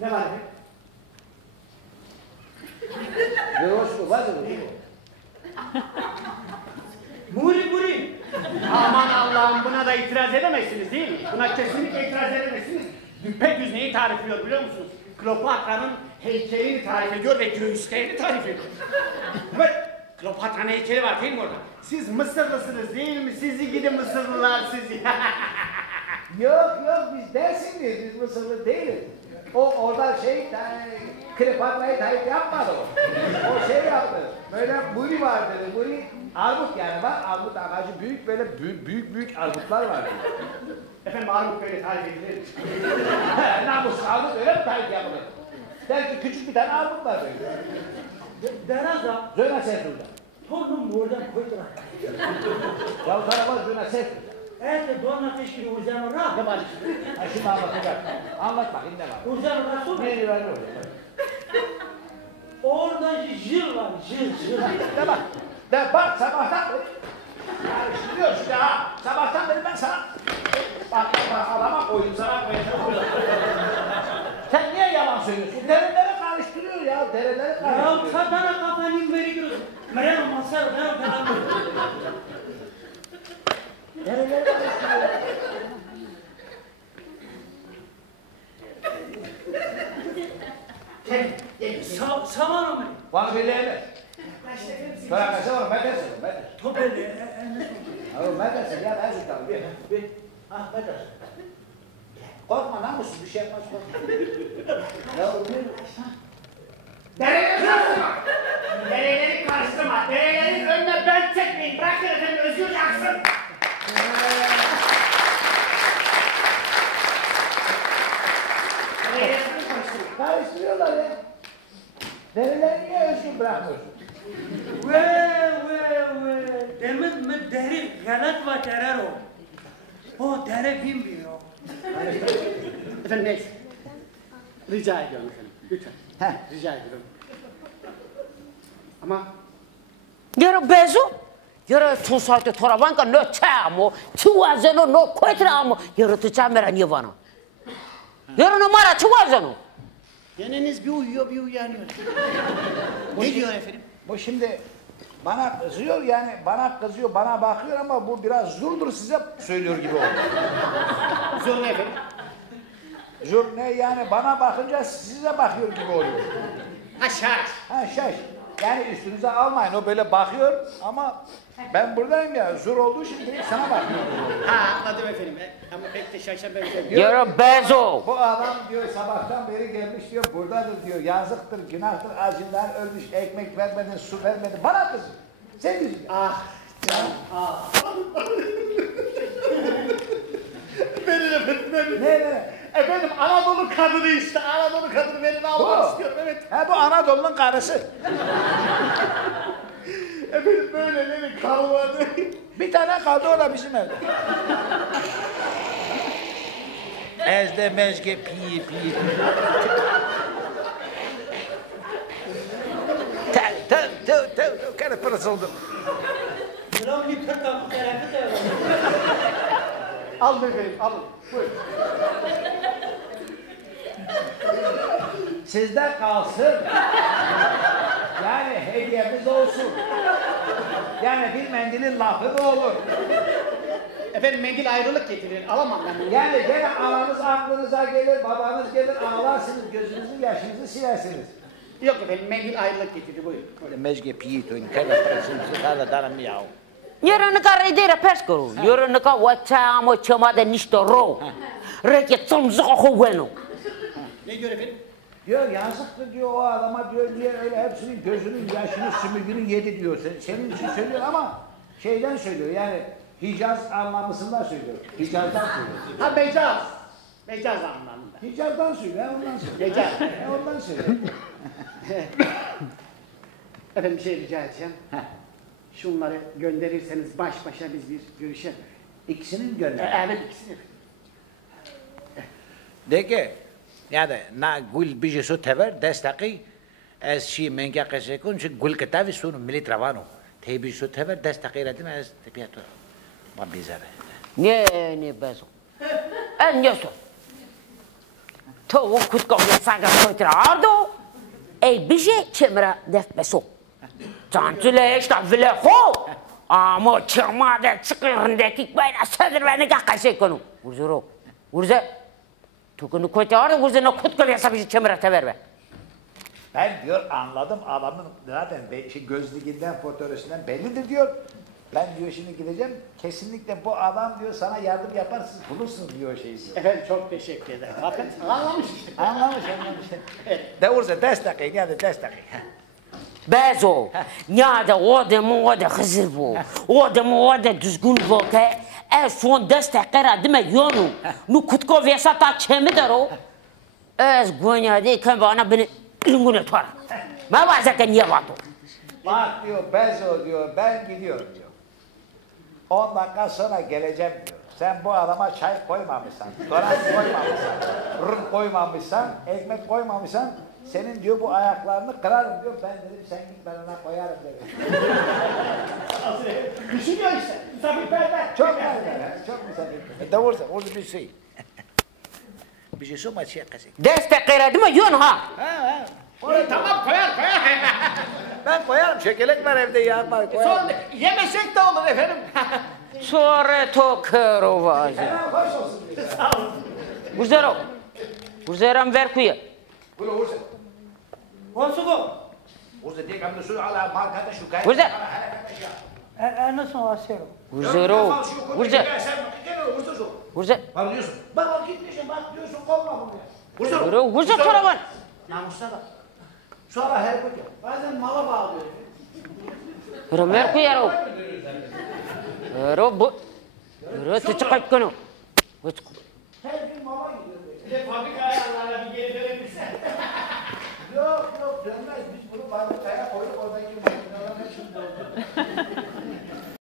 Ne var efendim? Yoğuşlu var mı? Muri. Aman Allah'ım buna da itiraz edemezsiniz değil mi? Buna kesinlikle itiraz edemezsiniz. Düpedüz neyi tarifliyor biliyor musunuz? Kleopatra'nın heykelini tarif ediyor ve göğüslerini tarif ediyor. Evet, Kleopatra'nın heykeli var değil mi orada? Siz Mısırlısınız değil mi? Sizi gidi Mısırlılar sizi. Yok biz Dersimliyiz, biz Mısırlı değiliz. O orada Kleopatra'yı tarif yapmadı o. O şey yaptı. Böyle Muri vardı. Muri armut yani var. Armut ağacı büyük böyle büyük armutlar vardı. Efendim armut böyle tarif edilir. Namus armut öyle mi tarif yapılır? Belki küçük bir tane armut var böyle. Deraza. Zöna Sefil'de. Tornum oradan koydular. Ya o tarafa Zöna Sefil. Evet, doğan ateş gibi uzan oraya. Ne var işte? Ha şimdi anlatacak. Anlat bakayım ne var? Uzan oraya sonra. Ne var orada? Orada jıl var, jıl. De bak sabahtan beri. Karıştırıyor işte ha. Sabahtan beri ben sana. Bak adama koydum sana koydum. Sen niye yalan söylüyorsun? Dereleri karıştırıyor ya. Dereleri Ya karıştırıyor. kadana kafanın beri giriyorsun. Meral masal, ben falan. Dereleri karıştırıyor. Saman mı? Bana birliğe mi? Sonra kaçı var? Ben dersin. Topeli. Ben dersin ya ben zıkkam. Bir. Ah ben dersin. Korkma namussuz bir şey yapmaz korkma. Ya o ne? Dereleri karıştırma. Dereleri karıştırma. Derelerin önüne ben çekmeyin. Bırakın efendim özgür yaksın. Karıştırıyorlar ya. Dereleri niye özgür bırakmıyorsun? Ve. Demek mi deri galat ve terör o. O deri bilmiyor. Efendim neyse. Rica ediyorum efendim. Lütfen. Rica ediyorum. Ama Yoro bezo. Yoro tunsayto toravanka no chamo. Chuazeno no koitramo. Yoro tu chamera nivano. Yoro no mara chuazeno. geneniz bir uyuyor bir uyanıyor. Ne diyor efendim? Bu şimdi bana kızıyor yani bana kızıyor bana bakıyor ama bu biraz zordur size söylüyor gibi oldu. Zor ne efendim? Zor ne yani bana bakınca size bakıyor gibi oluyor. Ha şaş. Ha şaş. Yani üstünüze almayın o böyle bakıyor ama ben buradayım ya zor olduğu için direkt sana bakıyor. Ha anladım efendim. Ama pek de şaşa benzemiyor. Yoro bezo. Bu adam diyor sabahtan beri gelmiş diyor buradadır diyor yazıktır günahtır acından ölmüş ekmek vermedin su vermedin bana kızım. Sen yüzünden. Ah canım ah. Verin efendim verin. Ne? Efendim Anadolu kadını işte Anadolu kadını verin almak istiyorum evet. Ha bu Anadolu'nun karısı. Efendim böyle verin kalmadı. Bir tane kaldı o da bizim evde. Ezde mezge pi. Tev kere pırasıldım. Selam bir kırta bu tarafı da. Alın efendim alın. Buyurun. Sizde kalsın. Yani hediyemiz olsun. Yani bir mendilin lafı da olur. Efendim mendil ayrılık getirir alamam ben bunu. Yani gene ananız aklınıza gelir, babanız gelir, ağlarsınız, gözünüzün yaşınızı silersiniz. Yok efendim mendil ayrılık getirir buyurun. Mezge piyito in kere pırasıldım, kala daram yav. Yoro nika idera pesco. Yoro nika wachamo chamada nisto ro. Reke tsomzoko huweno. Ne diyor efendim? Diyor yazıktır diyor o adama diyor niye öyle hepsinin gözünün yaşını sümüğünü yedi diyor. Senin için söylüyor ama şeyden söylüyor yani Hicaz anlamısından söylüyor. Hicaz'dan söylüyor. Ha mecaz. Mecaz anlamında. Hicaz'dan söylüyor ondan söylüyor. Mecaz. Ondan söylüyor. Efendim bir şey rica edeceğim. Şunları gönderirseniz baş başa biz bir görüşelim. İkisinin gönder. Evet ikisini. De ki yani na gul biji su tever destaki ez şi menga kese kun şu gul ketavi sunu milit ravano. Te biji su tever destaki radim ez tepiyato. Ma bizarre. Ne bezo. En yoso. To kutko vesa koytra ardo. Ey bije çemra def beso. Çantule işte vile ho. Ama çırmada çıkırındaki bayna sadırlarını kakasay konu. Urzuro. Urza. Tukunu koytra ardo urzuna kutko vesa bije çemra teverbe. Ben diyor anladım adamın zaten gözlüğünden fotoğrafından bellidir diyor. Ben diyor şimdi gideceğim kesinlikle bu adam diyor sana yardım yapar siz bulursunuz diyor şeyi. Efendim çok teşekkür ederim. Bakın anlamış. Anlamış. De urza destek geldi destek. Bezo. Nyada o da hızır bu. O da düzgün bu ke. Son destekler deme yonu. Nu kutko vesa ta çemi daro. Ez gonya de kan bana beni ilmune tora. Ma vazaken yevato. Bak diyor Bezo diyor ben gidiyorum diyor. 10 dakika sonra geleceğim diyor. Sen bu adama çay koymamışsan, doran koymamışsan, rın koymamışsan, ekmek koymamışsan senin diyor bu ayaklarını kırarım diyor. Ben dedim sen git ben ona koyarım dedim. Düşünüyor işte. Misafirperver. Çok güzel, çok misafirperver. De orada bir şey. Bir şey sorma şey kasık. Destekler deme yon ha. Ha. Tamam koyar. Ben koyarım çekelek var evde ya. Koyarım. Sonra yemesek de olur efendim. Sonra to kero vaje. Hoş olsun diyor. Sağ olun. Urzero. Urzeram ver kuya. Buyur Urza. Kosugo. Urza diye kamda suyu ala markada şu kayıt. Urza. Nasıl asero? Urzero. Urza. Urza. Bak diyorsun. Bak gitmişsin bak diyorsun korkma bunu ya. Urza. Urza toravan. Namusla bak. Sonra her koca. Bazen mala bağlıyor. Ro ver kuya ro. Ro bu. Ro tu çıkart konu. Her gün mama gidiyor. Bir de fabrika ayarlarına bir geri dönebilse.